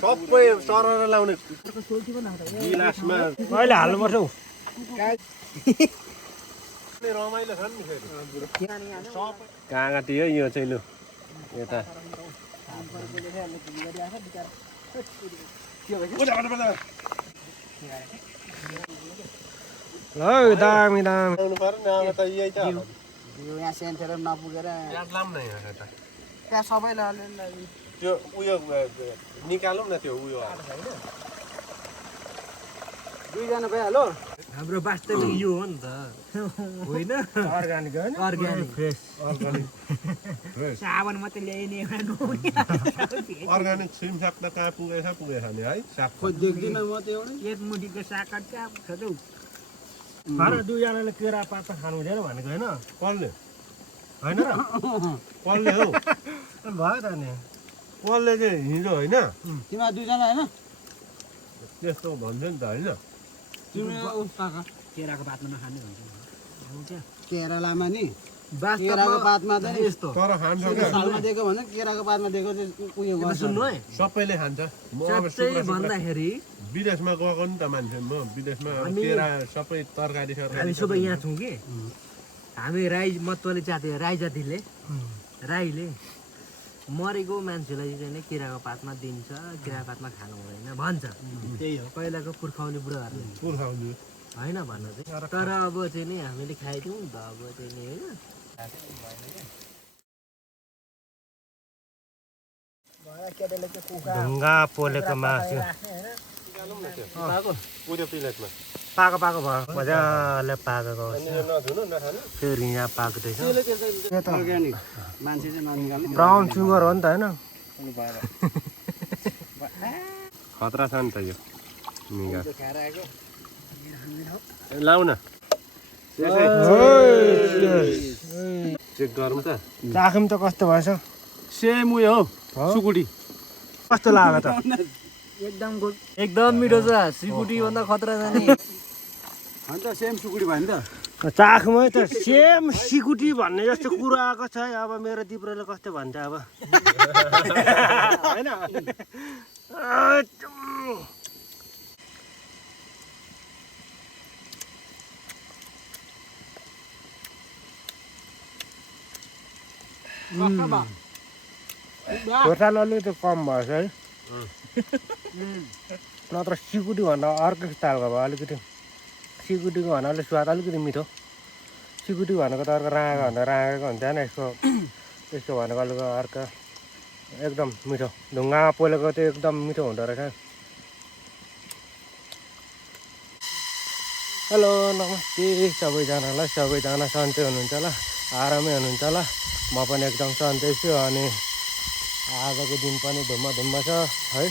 सबै सरर लाउने गिलासमा अहिले हाल्नुपर्छ हौ रमाइलो छ नि कहाँ काटियो यो चाहिँ लु यता ल दामी दामी पर्यो नि अब त यही त यहाँ सेन्टर नपुगेर लाम न यहाँ त त्यहाँ सबैलाई त्यो उयो निकालौँ न त्यो उयो दुईजना भइहाल्यो हाम्रो वास्तविक यो हो नि त होइन अर्ग्यानिक होइन अर्ग्यानिक फ्रेस साबुन मात्रै ल्याइने अर्ग्यानिक सिमसाग त कहाँ पुगेछ नि है साग खोइ देख्दिनँ म त्यो एउटा एक मुठीको साग कहाँ पुग्छ हौ तर दुईजनाले केरा पात त खानु हुँदैन भनेको होइन कसले होइन र कसले हौ भयो त नि कसले चाहिँ हिजो होइन तिमीहरू दुईजना होइन त्यस्तो भन्छ नि त होइन केराको पातमा नखाने भन्छ केरा लामा नि केराको पातमा त नि यस्तो तर खान्छ क्या सालमा दिएको भन्दा केराको पातमा दिएको चाहिँ उयो गर्छ सुन्नु है सबैले खान्छ म अब साँच्चै भन्दाखेरि विदेशमा गएको नि त मान्छे म विदेशमा अब केरा सबै तरकारी हामी सबै यहाँ छौँ कि हामी राई मतवाले जाति राई जातिले राईले मरेको मान्छेलाई चाहिँ केराको पातमा दिन्छ केराको पातमा खानु हुँदैन भन्छ त्यही हो पहिलाको पुर्खाउने बुढाहरूले पुर्खाउने होइन भन्नु चाहिँ तर अब चाहिँ नि हामीले खाइदिउँ नि त अब चाहिँ नि होइन ढुङ्गा पोलेको मासु पाको पाको भयो मजाले पाकेको फेरि यहाँ पाक्दैछ अर्ग्यानिक मान्छे चाहिँ ननिकाल्ने ब्राउन सुगर हो नि त होइन खतरा छ नि त यो निगा लाउ न चेक गरौँ त चाखौँ त कस्तो भएछ सेम उयो हो सुकुटी कस्तो लाग्यो त एकदम मिठो छ सिकुटी भन्दा खतरा जाने अन्त सेम सुकुटी भयो नि त चाखौँ है त सेम सिकुटी भन्ने जस्तो कुरो आएको छ है अब मेरो दिप्रोले कस्तो भन्छ अब होइन खोर्सानी अलिकति कम भएछ है नत्र सिकुटी भन्दा अर्को स्टाइलको भयो अलिकति सिकुटीको भन्दा अलिक स्वाद अलिकति मिठो सिकुटी भनेको त अर्को राँगो भन्दा राँगेको हुन्छ होइन यसको भनेको अलिक अर्को एकदम मिठो ढुङ्गामा पोलेको चाहिँ एकदम मिठो हुँदो रहेछ हेलो नमस्ते सबैजनालाई सबैजना सन्चै हुनुहुन्छ होला आरामै हुनुहुन्छ होला म पनि एकदम सन्चै छु अनि आजको दिन पनि धुम्म छ है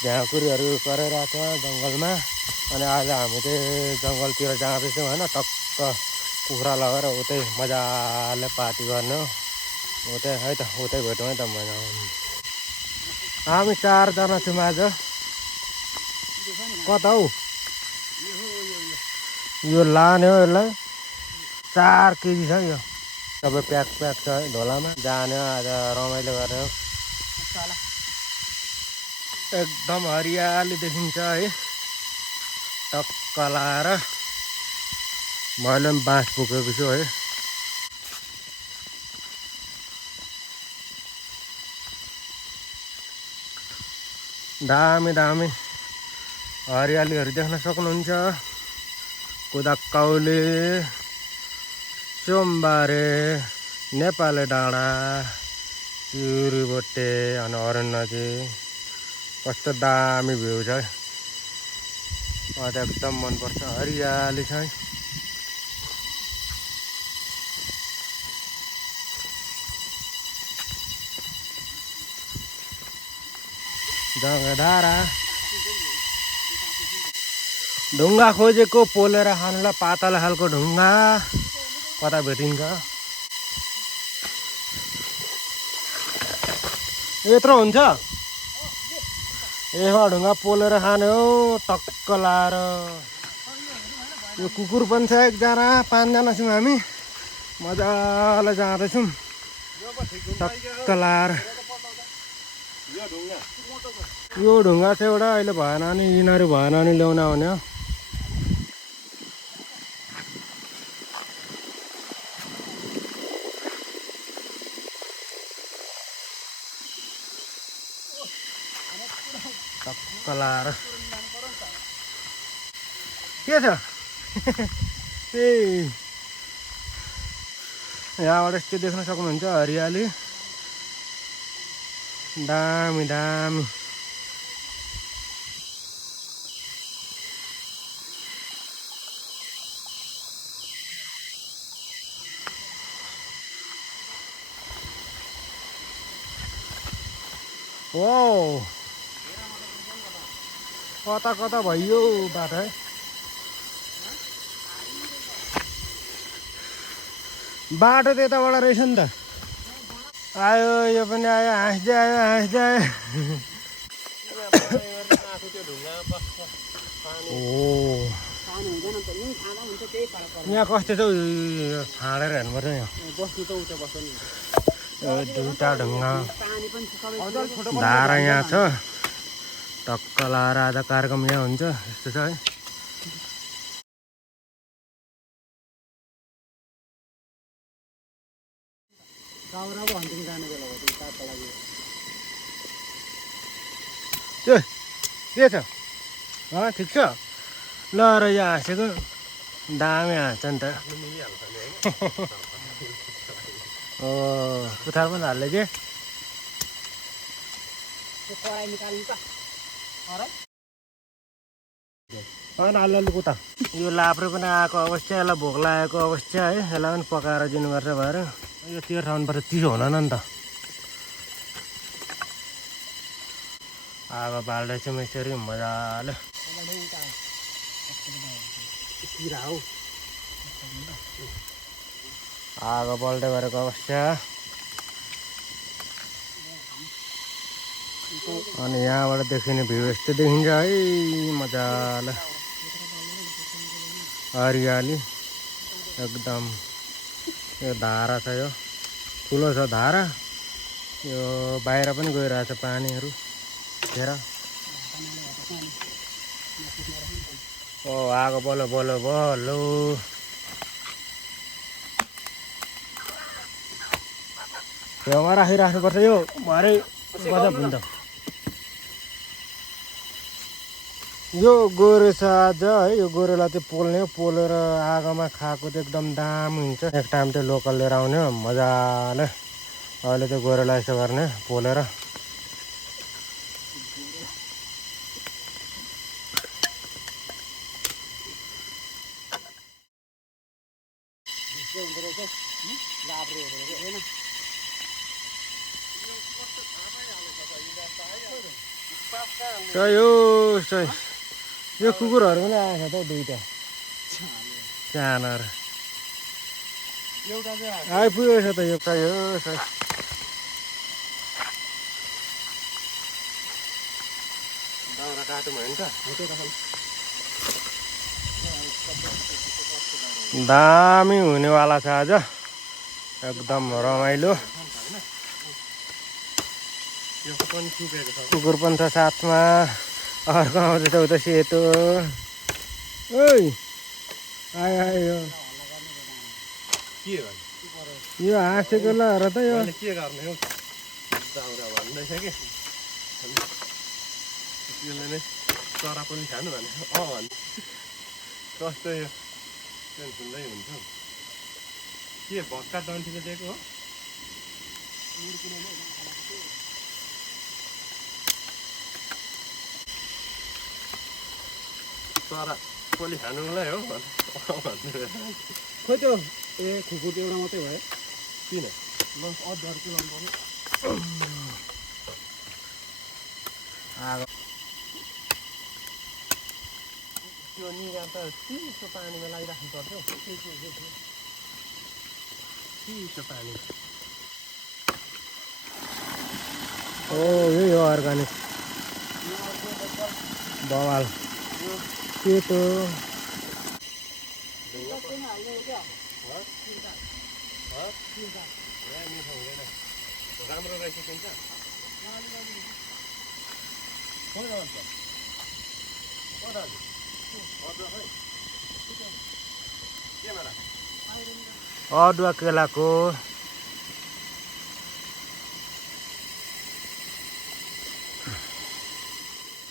झाँकुरीहरू गरिरहेको छ जङ्गलमा अनि आज हामी चाहिँ जङ्गलतिर जाँदैछौँ होइन टक्क कुखुरा लगेर उतै मजाले पार्टी गर्ने हो उतै है त उतै भेटौँ है त मजा हामी 4 जना छौँ आज कता हौ यो लाने हो यसलाई 4 केजी छ यो सबै प्याक छ है ढोलामा जाने हो आज रमाइलो गरेर एकदम हरियाली देखिन्छ है टक्क लाएर मैले पनि बाँस पुगेको छु है दामी दामी हरियालीहरू देख्न सक्नुहुन्छ कुदाकाउली सोमबारे नेपाली डाँडा चिउरीबोटे अनि अरण्यजी कस्तो दामी भ्यू छ है मलाई त एकदम मनपर्छ हरियाली छ है जङ्गधारा ढुङ्गा खोजेको पोलेर खानुलाई पातला खालको ढुङ्गा कता भेटिन्छ यत्रो हुन्छ यसमा ढुङ्गा पोलेर खाने हो टक्क लाएर यो कुकुर पनि छ एकजना 5 जना छौँ हामी मजाले जाँदैछौँ टक्क लाएर यो ढुङ्गा चाहिँ एउटा अहिले भएन नि, यिनीहरू भएन नि ल्याउन आउने हो। टक्क लाएर के छ ए यहाँबाट यस्तो देख्न सक्नुहुन्छ हरियाली दामी दामी। ओ कता कता भयो बाटो है। बाटो त्यताबाट रहेछ नि त। आयो यो पनि आयो, हाँस्दै आयो हाँस्दै आयो। ओ यहाँ कस्तो छ छाडेर हेर्नुपर्छ यहाँ। दुईटा ढुङ्गा धारा यहाँ छ, टक्क लाएर आज कार्यक्रम यहाँ हुन्छ यस्तो छ है। के छ ठिक छ ल र यहाँ हाँसेको दामी हाँस्छ नि त। ओ पुछार पनि हाल्यो के अलिअलि कुता यो लाप्रे पनि आएको अवस्था, यसलाई भोक लागेको अवस्था है। यसलाई पनि पकाएर दिनुपर्छ भएर यो तेल खाउनुपर्छ, चिसो हुँदैन नि त। आगो बाल्दैछ यसरी मजाले। आगो बल्दै गरेको अवस्था। अनि यहाँबाट देखिने भ्यू यस्तो देखिन्छ है मजाले, हरियाली एकदम। यो धारा छ, यो ठुलो छ धारा, यो बाहिर पनि गइरहेछ पानीहरू हेर। ओ आगो बल्यो बल्यो बल्यो। छेउमा राखिराख्नुपर्छ यो भरे गजब हुन्छ। यो गोरे छ आज है, यो गोरेलाई चाहिँ पोल्ने हो, पोलेर आगोमा खाएको चाहिँ एकदम दामी हुन्छ। नेक्स्ट टाइम चाहिँ लोकल लिएर आउने हो मजाले। अहिले चाहिँ गोरेलाई यसो गर्ने पोलेर। यो कुकुरहरू पनि आएको छ त दुईटा सानो आइपुगेको छ त। यो दाउरा काटौँ होइन त। दामी हुनेवाला छ आज, एकदम रमाइलो। कुकुर पनि छ साथमा, अर्को आउँदैछ उता सेतो। ओइ आयो आयो यो हाँसेको ल र त। यो के गर्ने हो दाउरा भन्दैछ कि त्यसले नै चरा पनि खानु भने भन्छ कस्तो यो टेन्सनलै हुन्छ। के भक्का डन्ठीले दिएको हो? चरा पोली खानुलाई हो भन्नु खोइ त्यो ए खुकुर एउटा मात्रै भयो किन ल अदरको लाउनु पर्यो। त्यो निगार त चिसो पानीमा लगाइराख्नु पर्छ हौ। चिसो पानी ओ यही हो अर्गानिक बवाल सेतो। राम्रो रहेछ अदुवा केलाको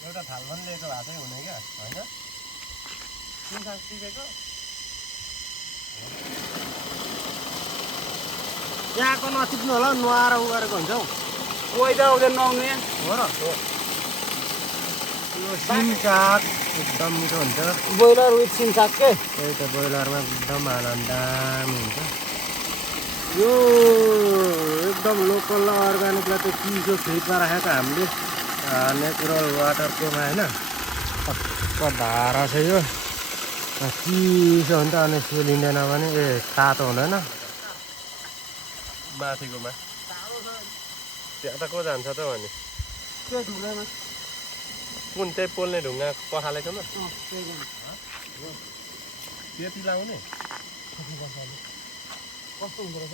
एउटा थालमा पनि लिएको भातै हुने क्या होइन सिमसार टिपेको त्यहाँको नचिप्नु होला नुहाएर उ गरेको हुन्छ हौ कोही त आउँदैन नआउने हो र यो सिम साग एकदम मिठो हुन्छ ब्रोइलर विथ सिम साग के त्यही त ब्रोइलरमा एकदम हाल्न दामी हुन्छ यो एकदम लोकल र अर्ग्यानिकलाई त्यो चिसो फ्रिजमा राखेको हामीले नेचुरल वाटरकोमा होइन टक्क धारा छ यो चिसो हुन्छ अनि सेलिँदैन भने तातो हुँदैन माथिकोमा त्यहाँ त को जान्छ त भने त्यो ढुङ्गामा कुन चाहिँ पोल्ने ढुङ्गा पखालेकोमा त्यति लाउने कस्तो हुँदो रहेछ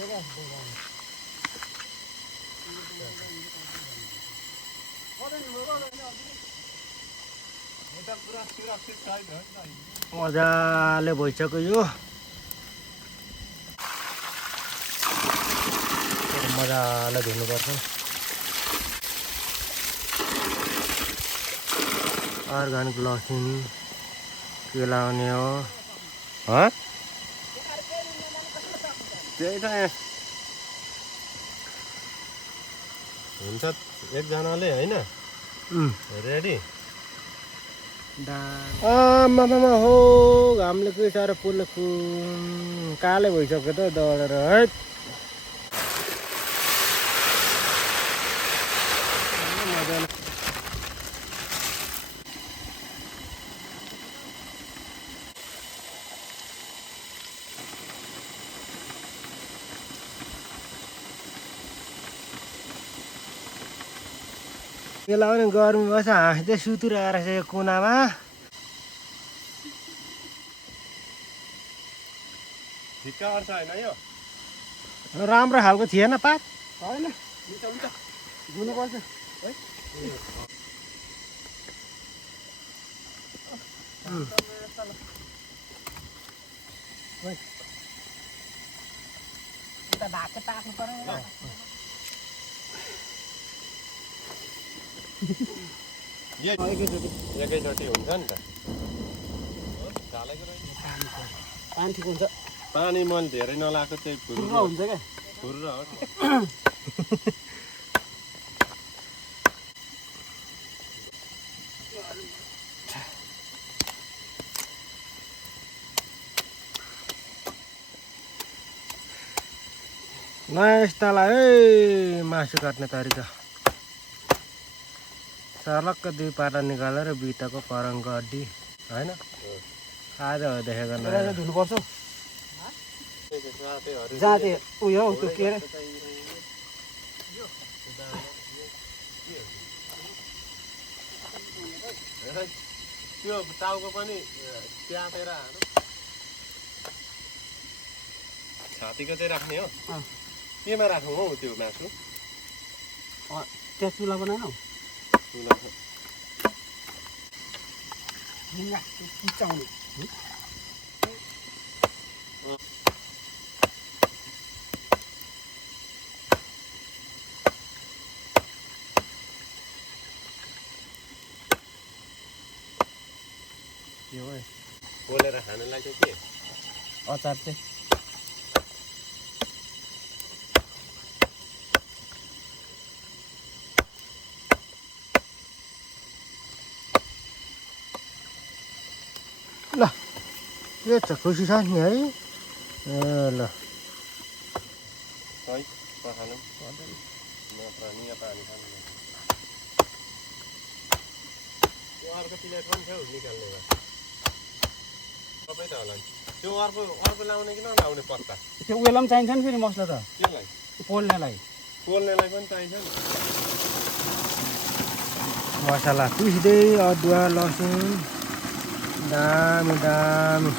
क्या पुरा सुरक्षित छैन मजाले भइसक्यो यो मजाले धुनुपर्छ अर्ग्यानिक लसुन केलाउने हो त्यही त यहाँ हुन्छ एकजनाले होइन रेडी आमामा हो घामले के साह्रो पोल्ने कालै भइसक्यो त दौडेर है यसलाई पनि गर्मी बस्छ हाँस्दै सुतिरहेको रहेछ यो कुनामा ठिक्क गर्छ होइन यो राम्रो खालको थिएन पात होइन हुन्छ हुन्छ धुनुपर्छ है ढाके ताक्नु पर्यो एकैचोटि हुन्छ नि त पानी ठिक हुन्छ पानी मैले धेरै नलाएको त्यही फुर्र हुन्छ क्या फुर्र हो नयाँ यस्तालाई है मासु काट्ने तरिका सर्लक्क दुई पाटा निकालेर बिटाको करङको अड्डी होइन आज हो देखेको नयाँ धुनुपर्छ जाँते उयो हौ त्यो के अरे त्यो टाउको पनि च्यापेर छातीको चाहिँ राख्ने हो केमा राखौँ हौ त्यो मासु त्यहाँ चुला बनाएनौ पिचाउने पोलेर खानलाई चाहिँ के अचार चाहिँ ल के छ खुसी छ नि है ल है पखालौँ पानी पानी खानु त्यो अर्को प्लेट पनि थियो निकाल्ने भए सबै त होला त्यो अर्को लाउने कि नलाउने पत्ता त्यो उयोलाई पनि चाहिन्छ नि फेरि मसला त केलाई पोल्नेलाई पोल्नेलाई पनि चाहिन्छ नि मसला पिस्दै अदुवा लसुन दामी दामी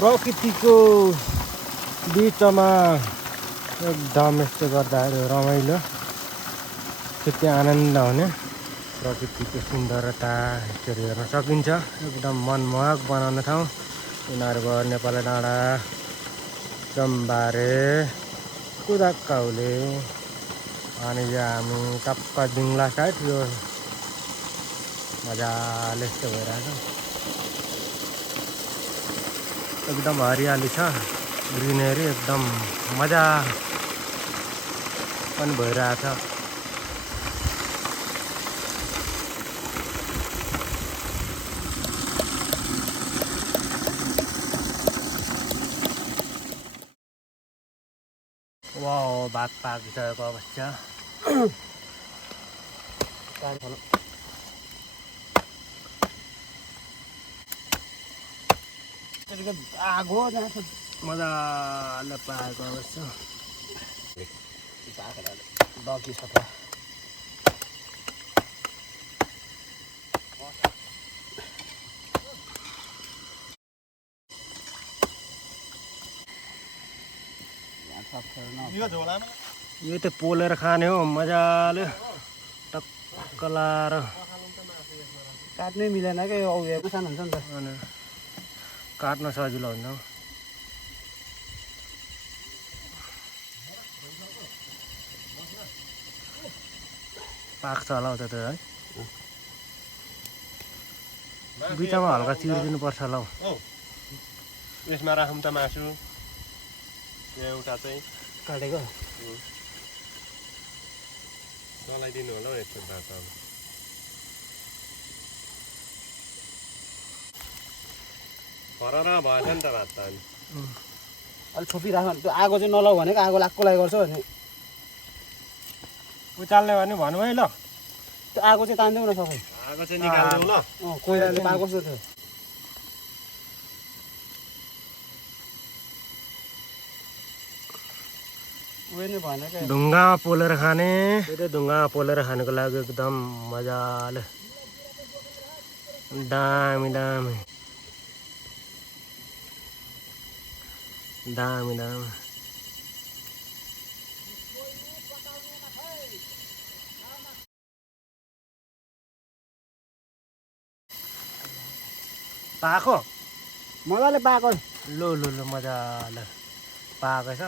प्रकृतिको बिचमा एकदम यस्तो गर्दाखेरि रमाइलो त्यति आनन्द हुने प्रकृतिको सुन्दरता यसरी हेर्न सकिन्छ एकदम मनमोहक बनाउने ठाउँ यिनीहरू भयो नेपाली डाँडा चम्बारे कुदाकाउले अनि यो हामी टक्क दिङ्ला साइड यो मजाले यस्तो भइरहेको एकदम हरियाली छ ग्रिनेरी एकदम मजा पनि भइरहेछ वाउ भात पाकिसकेको अवस्था आगो मजाले पाएको अवस्था डकी छ त यो त पोलेर खाने हो मजाले टक्क लाएर काट्नै मिलेन क्या यो औँलीको सानो हुन्छ नि त अनि काट्न सजिलो हुन्छ पाक्छ होला हौ त है बिचमा हल्का चिरिदिनुपर्छ होला हौ यसमा राखौँ त मासु एउटा चाहिँ काटेको चलाइदिनु होला हौ यस्तो बाटो अब फरर भएछ नि त भात त अनि अलिक छोपिराख त्यो आगो चाहिँ नलाउ भनेको आगो लाग्को लागि गर्छ भने उचाल्ने भने भन्नु है ल त्यो आगो चाहिँ तान्देऊ न सबै आगो चाहिँ निकाल्नु ल कोइलाले पाएको जस्तो थियो उयो नै भएन क्या ढुङ्गामा पोलेर खाने त्यो ढुङ्गामा पोलेर खानेको लागि एकदम मजाले दामी दामी दामी दामी पाएको मजाले पाएको लो लो लो मजाले पाएको छ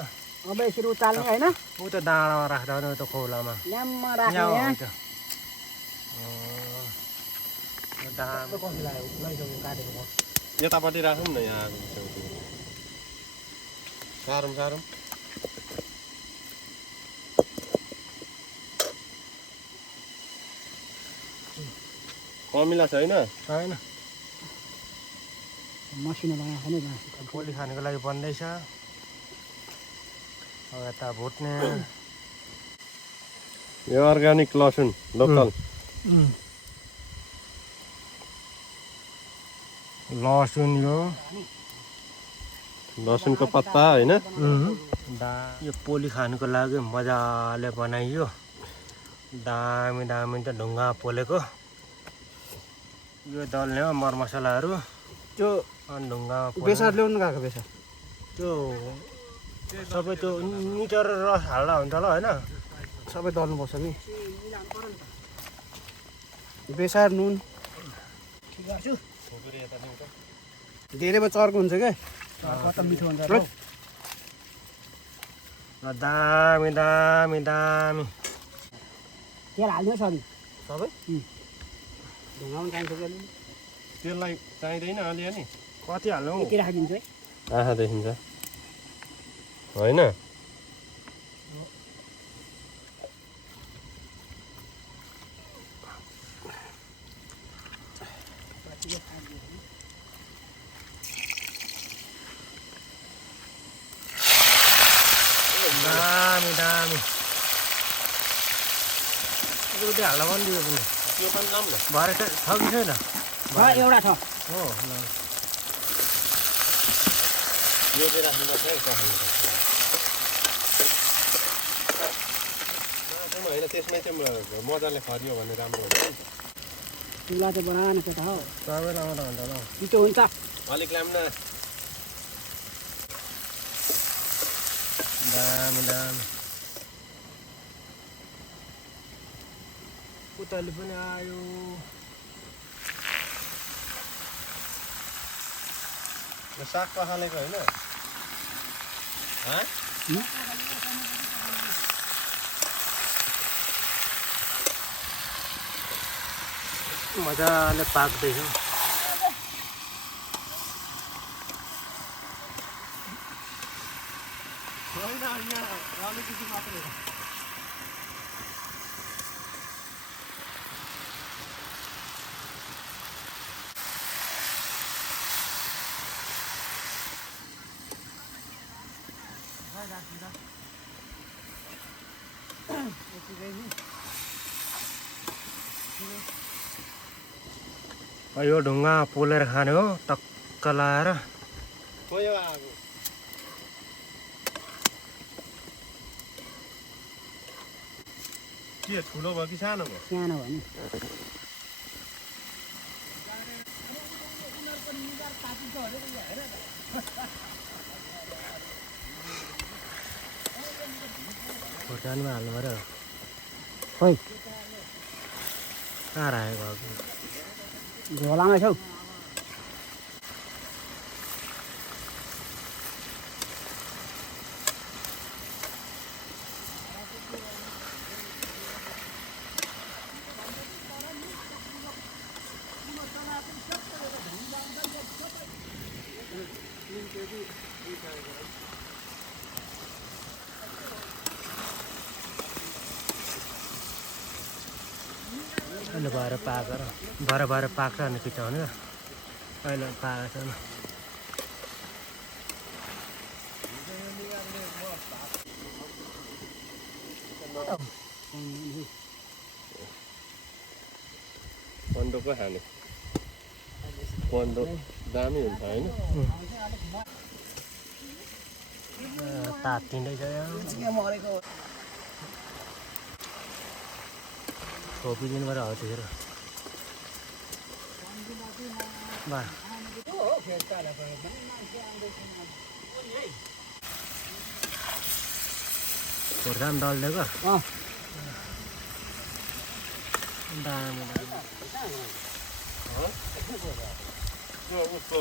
अब यसरी उचाल्ने होइन ऊ त डाँडामा राख्दा पनि उता खोलामा ल्याम्मा राख्ने यहाँ यहाँ हुन्छ दामी कस्तो लाग्यो लैजाउँ काटेको यतापट्टि राखौँ न यहाँ आगो छेउतिर सारौँ सारौँ कमिला छैन छैन मसिनो बनाएको नै मासु पोली खानेको लागि बन्दैछ अब यता भुट्ने यो अर्ग्यानिक लसुन लोकल लसुन यो लसुनको पत्ता होइन यो पोली खानुको लागि मजाले बनाइयो दामी दामी त ढुङ्गा पोलेको यो दल्ने हो मरमसलाहरू त्यो अनि ढुङ्गामा बेसार ल्याउनु गएको बेसार त्यो सबै त्यो निचोर रस हाल्दा हुन्छ होला होइन सबै दल्नुपर्छ नि बेसार नुन धेरैमा चर्को हुन्छ क्या कता मिठो हुन्छ दामी दामी दामी तेल हाल्नु सरी सबै ढुङ्गामा चाहिन्छ कि त्यसलाई चाहिँदैन अलिअलि कति हाल्नु यति राखिदिन्छु है आँखा देखिन्छ होइन दामी दामी उति हाल्दा पनि दियो पनि त्यो पनि लाउँ न भरे छ कि छैन एउटा छ हो ल यो चाहिँ राख्नुपर्छ है पखाल्नुपर्छ होइन त्यसमै चाहिँ मजाले खरियो भने राम्रो हुन्छ चुला चाहिँ बनाएन त्यो त हौ सबै लाउँदा हुन्छ ल पितो हुन्छ अलिक लाम न दामी उताले पनि आयो साग पखालेको होइन मजाले पाक्दैछ यो ढुङ्गा पोलेर खाने हो टक्क लाएर खोयो आगो के ठुलो भयो कि सानो भयो सानो भयो नि खोर्सानीमा हाल्नु पऱ्यो खोइ कहाँ राखेको झोलामा छौ अहिले भएर पाकेर भरे पाक्छ अनि पिचाउने अहिले पाएको छैन पन्डोको खाने पन्डो दामी हुन्छ होइन तात्तिँदैछ छोपिदिनु पऱ्यो हो त्यतिखेर खोर्सानी डल्लेको दामी उसको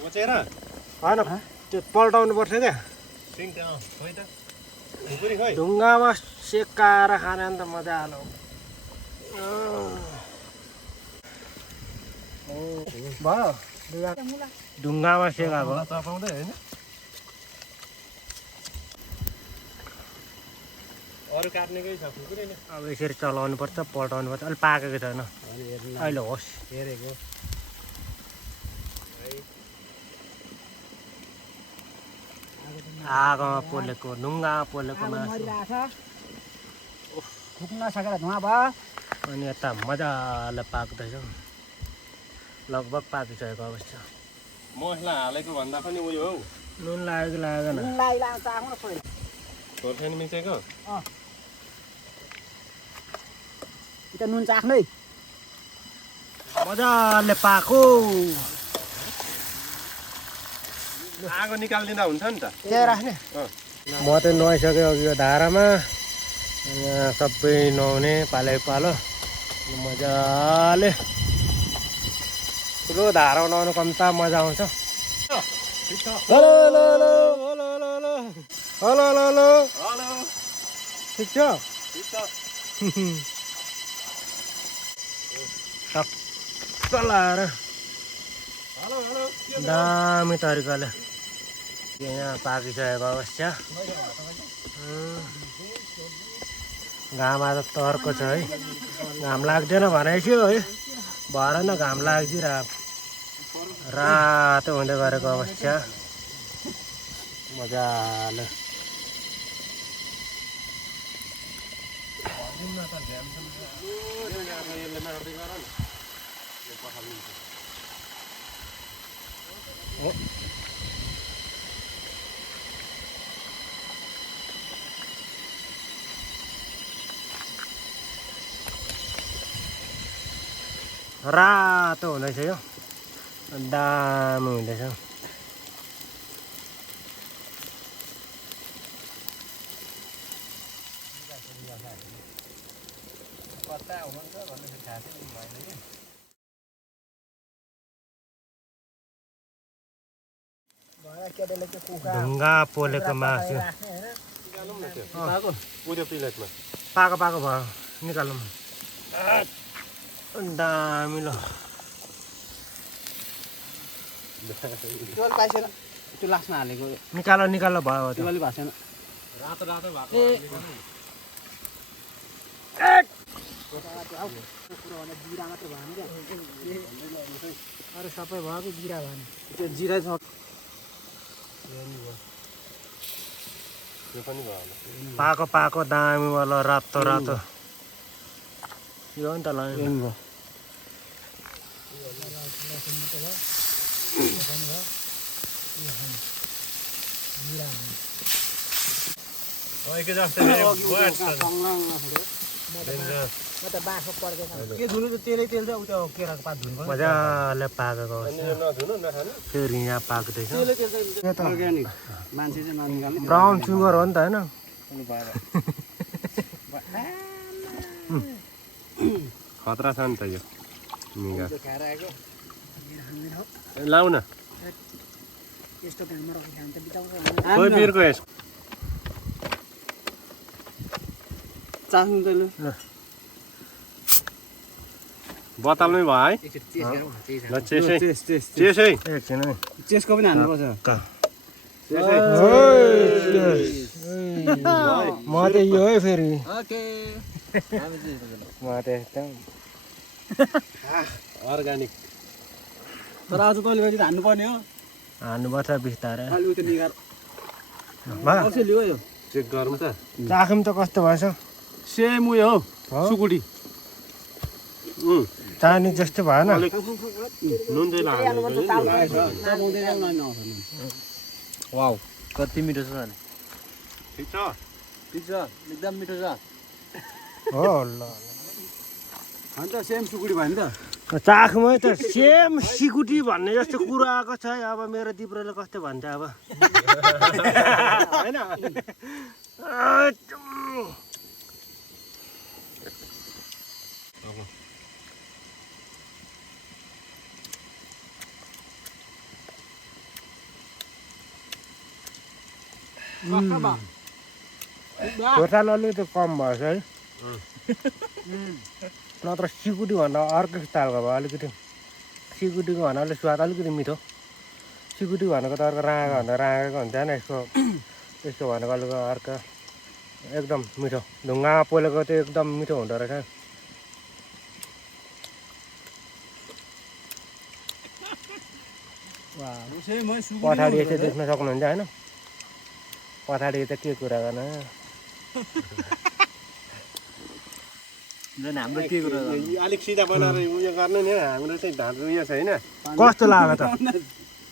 ओचेर होइन त्यो पल्टाउनु पर्छ क्या ढुङ्गामा सेकाएर खाने अन्त मजा आलो भयो ढुङ्गामा सेकाएको चपाउँदै होइन अरू काट्नेकै छ खुकुरी नै अब यसरी चलाउनु पर्छ पल्टाउनु पर्छ अहिले पाकेको छैन अहिले होस् हेरेको आगोमा पोलेको ढुङ्गामा पोलेको मासु फुक्न सकेर धुवा भयो अनि यता मजाले पाक्दैछ लगभग पाकिसकेको अवस्था मसला हालेको भन्दा पनि उयो हौ नुन लाग्यो कि लागेन खोर्सानी मिसाएको त नुन चाख्नै मजाले पाको आगो निकालिदिँदा हुन्छ नि त त्यहाँ राख्ने म त नुहाइसकेँ अघि यो धारामा यहाँ सबै नुहाउने पालो मजाले ठुलो धारा नुहाउनु कम्ता मजा आउँछ hello hello hello hello hello hello hello hello hello ठिक छ टक्क लाएर हेलो हेलो दामी तरिकाले यहाँ पाकिसकेको अवस्था घाम आज तर्को छ है घाम लाग्दैन भनेपछि है भएन घाम लाग्दिरहेको रातो हुँदै गरेको अवस्था मजाले रातो हुँदैछ यो दामी हुँदैछ ढुङ्गा पोलेको मासु उयो प्लेटमा पाको पाको भयो निकालौँ दामी ल त्यो लास्टमा हालेको निकाल निकाल भयो त्यो अलि भएको छैन रातो रातो भएको अरू सबै भएको जिरा भएन त्यो जिरा छ यो पनि भयो पाको पाको दामी वाला रातो रातो यो नि त ल के जस्तो के धुनु तेलै तेल छ उता केराको पात धुनु मजाले पाकेको नधुनु नखानु फेरि यहाँ पाक्दैछ तेलै तेल चाहिँ अर्ग्यानिक मान्छे चाहिँ ननिकाल्ने ब्राउन सुगर हो नि त होइन खतरा छ नि त यो निगा खाएर आएको लाउ न यस्तो घाममा राखेर खान्छ बिताउँछ खोइ बिरको यस चाख्नु त लु बतालमै भयो है ल चेसै चेसै एकछिन है चेसको पनि हान्नुपर्छ म त यो है फेरि ओके म त एकदम अर्ग्यानिक तर आज तैँले पनि हान्नुपर्ने हो हान्नुपर्छ बिस्तारै अलि उयो निगार भा अवश्य लियो यो चेक गरौँ त चाखौँ त कस्तो भएछ सेम उयो हो सुकुटी चानी जस्तो भएन अलिक नुन चाहिँ लाग्यो वाउ कति मिठो छ नि ठिक छ ठिक छ एकदम मिठो छ हो ल अन्त सेम सुकुटी भयो नि त चाखमै त सेम सिकुटी भन्ने जस्तो कुरो आएको छ है अब मेरो दिप्रोले कस्तो भन्छ अब होइन खोर्सानी अलिक त कम भएछ है नत्र सिकुटी भन्दा अर्को स्टाइलको भयो अलिकति सिकुटीको भन्दा अलिक स्वाद अलिकति मिठो सिकुटी भनेको त अर्को राँगो भन्दा राँगेको हुन्छ होइन यसको यसको भनेको अलिक अर्को एकदम मिठो ढुङ्गामा पोलेको चाहिँ एकदम मिठो हुँदो रहेछ पछाडि यसो देख्न सक्नुहुन्छ होइन पछाडि त के कुरा गर्नु हाम्रो के कुरा अलिक सिधा बनाएर उयो गर्ने नि हाम्रो चाहिँ धान उयो छैन कस्तो लाग्यो त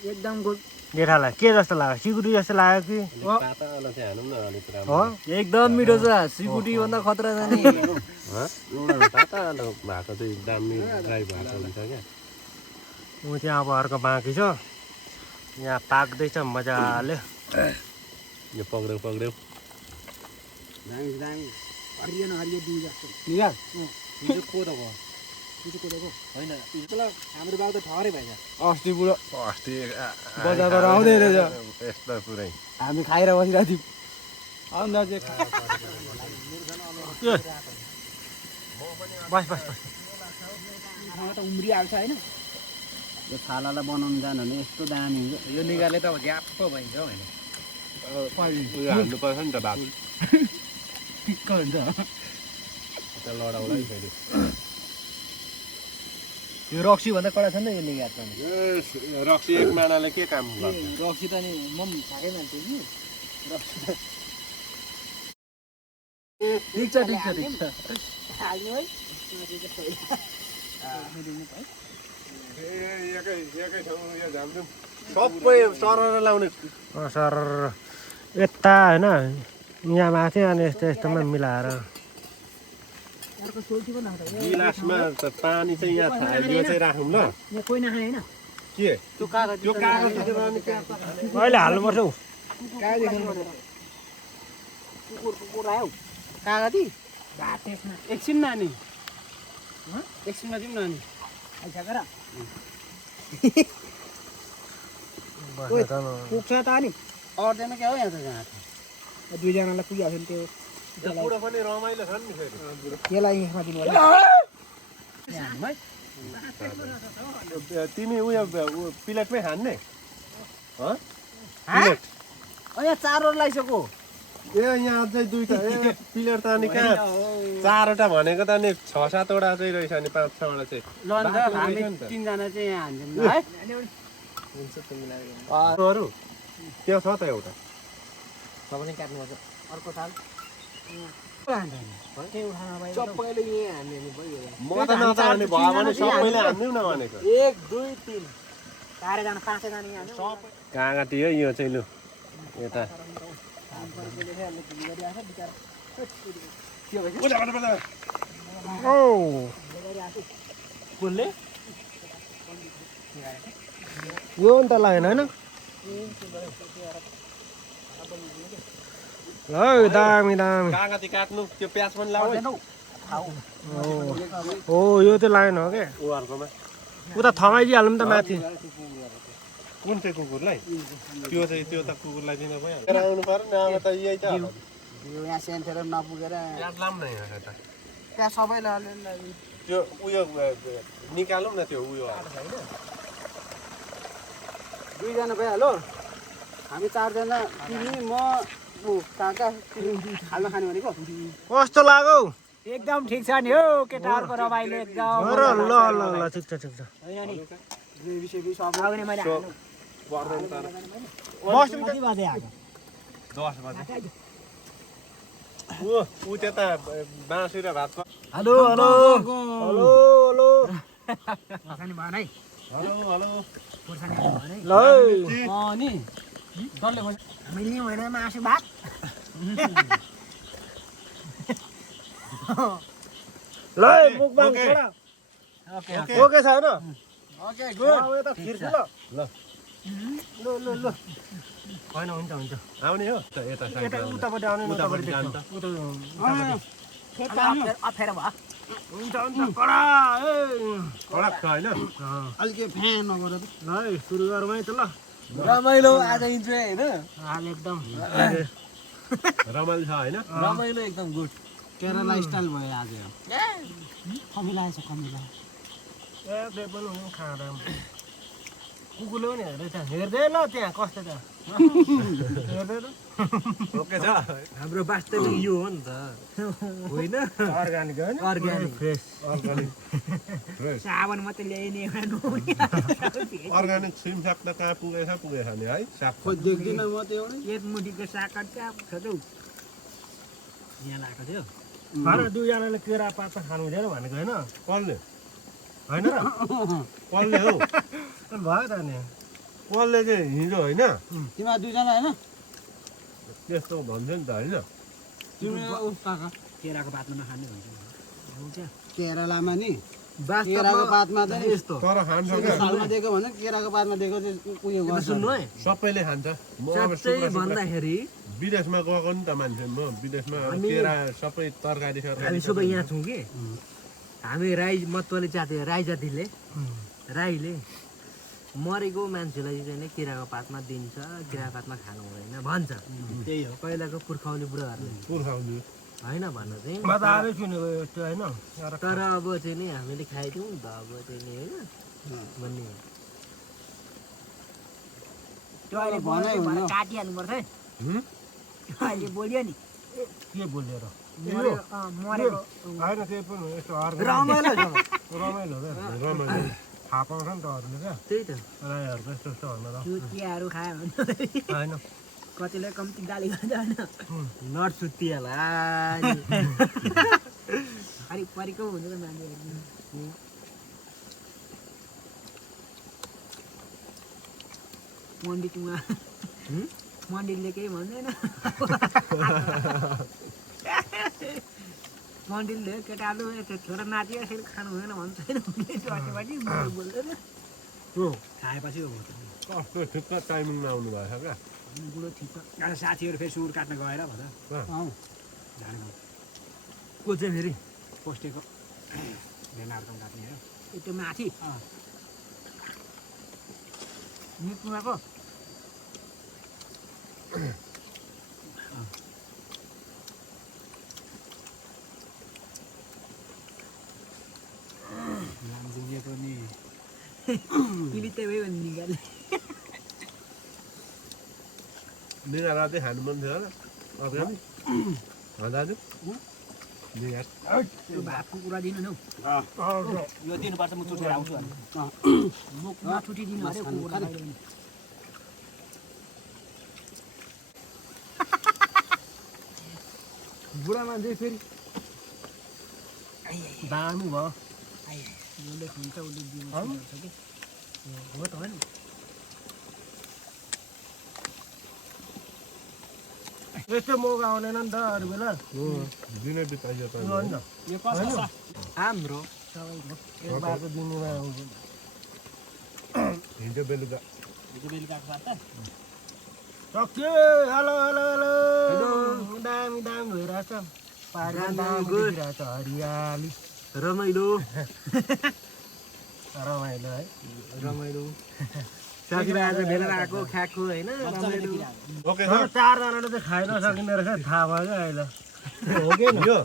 एकदम गुड जेठालाई के जस्तो लाग्यो सिकुटी जस्तो लाग्यो कि पाताला चाहिँ हानौँ न अलिक राम्रो हो एकदम मिठो छ सिकुटी भन्दा खतरा छ नि पातालो भएको चाहिँ दामी ड्राई भएको हुन्छ क्या ऊ चाहिँ अब अर्को बाँकी छ यहाँ पाक्दैछ मजाले यो पक्रियो पक्रियो दामी दामी हरियो न हरियो दिउ जस्तो निगार हिजो कोदोको होइन हाम्रो गाउँ त ठहरै भएछ अस्ति बुढो अस्ति बजारबाट आउँदै रहेछ यस्तो पुरै हामी खाएर बसिरहेको थियौँ आउँदा चाहिँ बस बस बस त उम्रिहाल्छ होइन यो छालालाई बनाउनु जानु भने यस्तो दामी हुन्छ यो निगारले त अब ग्याप्प भइन्छ हौ होइन उयो हाल्नुपर्छ नि त भात टिक्क हुन्छ लडाउला नि फेरि यो रक्सी भन्दा कडा छ नि यो निगार त रक्सी एक मानाले के काम गर्छ रक्सी त नि म पनि खाएकै मान्छे कि रक्सी ठिक छ ठिक छ ठिक छ हाल्नु है सबै सरर लाउने सर यता होइन यहाँ माथि अनि यस्तो यस्तोमा मिलाएर अर्को सोल्टी पो नखाऊ गिलासमा त पानी चाहिँ यहाँ यो चाहिँ राखौँ ल यहाँ कोही नखाने होइन के त्यो कागज अहिले हाल्नुपर्छ हौ कागज देखाउनु कुकुर आयो कागती त्यसमा एकछिन नानी एकछिनमा जाउँ नानी आइसकेर पुग्छ त अनि अट्दैन क्या हो यहाँ त जहाँ दुईजनालाई पुगिहाल्छ नि त्यो बुढो पनि रमाइलो छ नि फेरि यसलाई यसमा दिनु तिमी उयो प्लेटमै खान्ने यहाँ चारवटा लगाइसक्यो ए यहाँ अझै दुईटा ए प्लेट त अनि कहाँ चारवटा भनेको त अनि 6-7वटा चाहिँ रहेछ नि 5-6वटा चाहिँ ल अन्त हामी तिनजना चाहिँ यहाँ हान्छौँ है हुन्छ तिमीलाई अरू त्यो छ त एउटा तपाईँले काट्नुपर्छ अर्को थाल म त नचाहने भयो भने सबैले हान्दिउँ न भनेको 1 2 3 4जना 5जना यहाँ कागती हो यो चाहिँ लु यता यो नि त लागेन होइन ल दामी दामी कागती काट्नु त्यो प्याज पनि लाऊ हो यो त लागेन हो क्या उहाँहरूकोमा उता थमाइदिइहालौँ त माथि कुन चाहिँ कुकुरलाई त्यो चाहिँ त्यो त कुकुरलाई दिन भइहाल्छ आउनु पर्यो नि अब त यही त यो यहाँ सेन्थेर नपुगेर प्याज लाऊँ न यहाँ यता त्यहाँ सबैलाई अलिअलि त्यो उयो निकालौँ न त्यो उयो दुईजना भइहाल्यो हामी 4जना तिमी म काका हाल्न खाने भनेको कस्तो लाग्यो एकदम ठिक छ नि हो केटाहरूको रमाइलो एकदम ल ल ल ल ठिक छ होइन नि आउने मैले हाल्नु पर्दैन तर कति बजे आएको 10 बजे ऊ त्यता बाँसी र भातको हेलो हेलो हेलो हेलो खोर्सानी भएन है हेलो हेलो खोर्सानी भएन है ल नि डल्ले मैले नि होइन मासु भात ल मुखबाङ छोडा ओके ओके छ होइन ओके यता फिर्छु ल ल ल ल ल होइन हुन्छ हुन्छ आउने हो यता साइड उतापट्टि आउने उतापट्टि जानु त अप्ठ्यारो भयो हुन्छ हुन्छ कडा कडक छ होइन अलिक फ्यान नगर त ल सुरु गरौँ है त ल रमाइलो आज इन्जोय होइन आज एकदम रमाइलो छ होइन रमाइलो एकदम गुड केरला स्टाइल भयो आज कमिला छ कमिला ए बे पनि हुनु खाँदा कुकुरले पनि हेर्दै छ हेर्दै ल त्यहाँ कस्तो छ हेर्दै त ओके छ हाम्रो वास्तविक यो हो नि त होइन अर्ग्यानिक होइन अर्ग्यानिक फ्रेस अर्ग्यानिक फ्रेस साबुन मात्रै ल्याइने अर्ग्यानिक सिमसाग त कहाँ पुगेछ नि है साग देख्दिनँ म त एउटा एक मुठीको साग कहाँ छ त यहाँ लगाएको थियो होइन दुईजनाले केरा पात त खानु हुँदैन भनेको होइन कसले होइन र कसले हौ भयो त नि कसले चाहिँ हिजो होइन तिमीहरू दुईजना होइन त्यस्तो भन्छ नि त होइन केराको पातमा नखाने भन्छ केरलामा नि केराको पातमा चाहिँ यस्तो तर खान्छ क्या सालमा दिएको भन्दा केराको पातमा दिएको चाहिँ उयो गर्छ सुन्नु है सबैले खान्छ म अब भन्दाखेरि विदेशमा गएको नि त मान्छे म विदेशमा अब केरा सबै तरकारी हामी सबै यहाँ छौँ कि हामी राई मतवाली जाति राई जातिले राईले मरेको मान्छेलाई चाहिँ केराको पातमा दिन्छ केराको पातमा खानु हुँदैन भन्छ त्यही हो पहिलाको पुर्खाउने बुढाहरूले पुर्खाउने होइन भन्न चाहिँ म त आफै सुनेको यस्तो होइन तर अब चाहिँ नि हामीले खाइदिउँ नि त अब चाहिँ नि होइन भन्ने त्यो अहिले भनाइ हुनु काटिहाल्नु पर्छ है अहिले बोल्यो नि के बोलेर मरेको होइन त्यही पनि हो, यस्तो रमाइलो छ रमाइलो हो क्या रमाइलो थाहा पाउँछ नि त अरूले क्या त्यही त राईहरूको यस्तो यस्तो भन्दा त चुतियाहरू खायो भने होइन कतिले कम्ती गाली गर्छ होइन नट सुत्तिहाल्ला परिको हुन्छ त मान्छेहरू मन्डितले केही भन्दैन मन्डिलले केटाहरूले छोरा नाति यसरी खानु हुँदैन भन्छ होइन चटेपछि बोल्दैन खाएपछि हो कस्तो ठिक्क टाइमिङमा आउनु भएछ क्या बुढो ठिक एउटा साथीहरू फेरि सुँगुर काट्न गएर भन्छ जाने को चाहिँ फेरि पोस्टेको भेनाहरू काट्ने हो त्यो माथि निकुमाको लामजिङको नि पिलितै भयो भने निकाले निगा रातै खानु मन थियो होला दाजु निगा त्यो भातको कुरा दिनु न यो दिनुपर्छ म चुटेर आउँछु मुखमा छुटिदिनु अरे कुकुरा खाइदियो भने। बुढा मान्छे फेरि दामी भयो जसले खान्छ उसले दिनु पर्छ कि हो त होइन यस्तो मौका आउँदैन नि त अरू बेला दिनै बिताइयो त हो नि त यो कसो हाम्रो सबैको एक बार त दिनुमा आउँछ हिजो बेलुका हिजो बेलुकाको बात त सक्यो हेलो हेलो हेलो दामी दामी भइरहेछ पाहाडमा दामी देखिरहेछ हरियाली रमाइलो रमाइलो है रमाइलो साथीभाइहरू भेला आएको खाएको होइन रमाइलो ओके तर चारजनाले चाहिँ खाइ नसकिने रहेछ थाहा भयो क्या अहिले हो कि नि? यो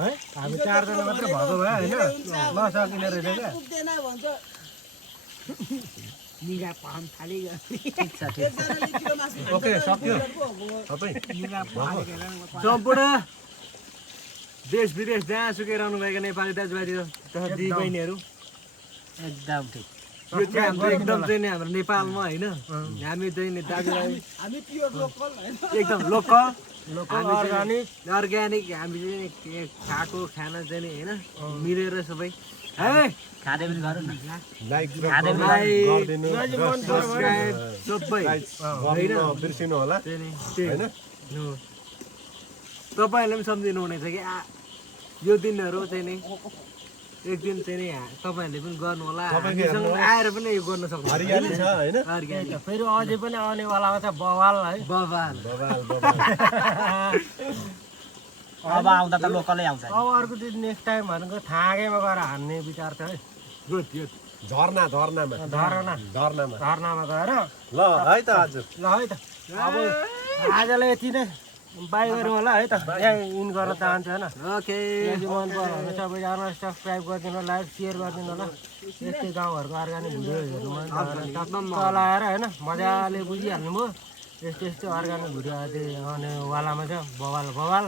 है हामी चारजना मात्रै भएको भए होइन नसकिने रहेछ क्या निगा पान थाली ओके सक्यो सबै निगा पालेर सम्पूर्ण देश विदेश जहाँसुकै रहनुभएका नेपाली दाजुभाइ तथा दिदी बहिनीहरू एकदम ठिक यो चाहिँ हाम्रो एकदम चाहिँ नि हाम्रो नेपालमा होइन हामी चाहिँ नि दाजुभाइ हामी प्योर लोकल हैन एकदम लोकल लोकल अर्गानिक अर्ग्यानिक हामी चाहिँ नि खाएको खाना चाहिँ नि होइन मिलेर सबै है खाँदै पनि गरौँ न लाइक गरिदिनु, गरिदिनु सब्सक्राइब सबै होइन बिर्सिनु होला चाहिँ नि त्यही होइन हो। तपाईँहरूले पनि सम्झिनु हुनेछ कि यो दिनहरू चाहिँ नि एक दिन चाहिँ नि तपाईँहरूले पनि गर्नु होला तपाईँको हामीसँग हेर्नुहोस्। आएर पनि यो गर्न सक्नु हरियाली छ होइन अर्ग्यानिक फेरि अझै पनि आउनेवालामा चाहिँ बवाल है बबाल बबाल बबाल अब आउँदा त लोकलै आउँछ अब अर्को दिन नेक्स्ट टाइम भनेको थाँगेमा गएर हान्ने विचार छ है गुड गुड झरना झरनामा धरना झरनामा धर्नामा गएर ल है त हजुर ल है त अब आजलाई यति नै बाई गरौँ होला है त यहीँ इन गर्न चाहन्छु होइन ओके यदि मन पऱ्यो भने सबैजना सब्सक्राइब गरिदिनु लाइक सेयर गरिदिनु होला यस्तै गाउँघरको अर्ग्यानिक भिडियो हेर्नु मन छ भने चलाएर होइन मजाले बुझिहाल्नु भयो यस्तो यस्तो अर्ग्यानिक भिडियो अझै आउनेवालामा छ बवाल बवाल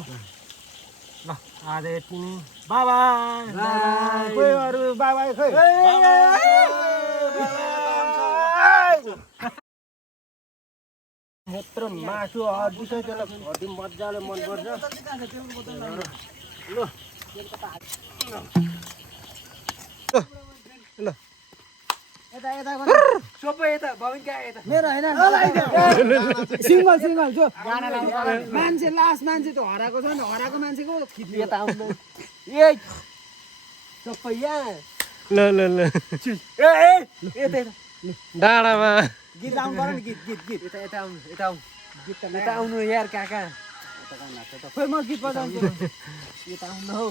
ल आज यति नै बाई बाई खोइ अरू बाई बाई खोइ यत्रो मासु अझै त्यसलाई हड्डी मजाले मनपर्छ ल सबै यता भविका यता मेरो होइन सिङ्गल सिङ्गल जो मान्छे लास्ट मान्छे त हराएको छ नि हराएको मान्छेको खिच्ने यता आउनु ए सबै यहाँ ल ल ल ए यता यता डाँडामा गीत गाउनु पर्यो नि गीत गीत गीत यता यता आउनु यता आउनु यता आउनु यार काका खोइ म गीत बजाउँछु यता आउनु हौ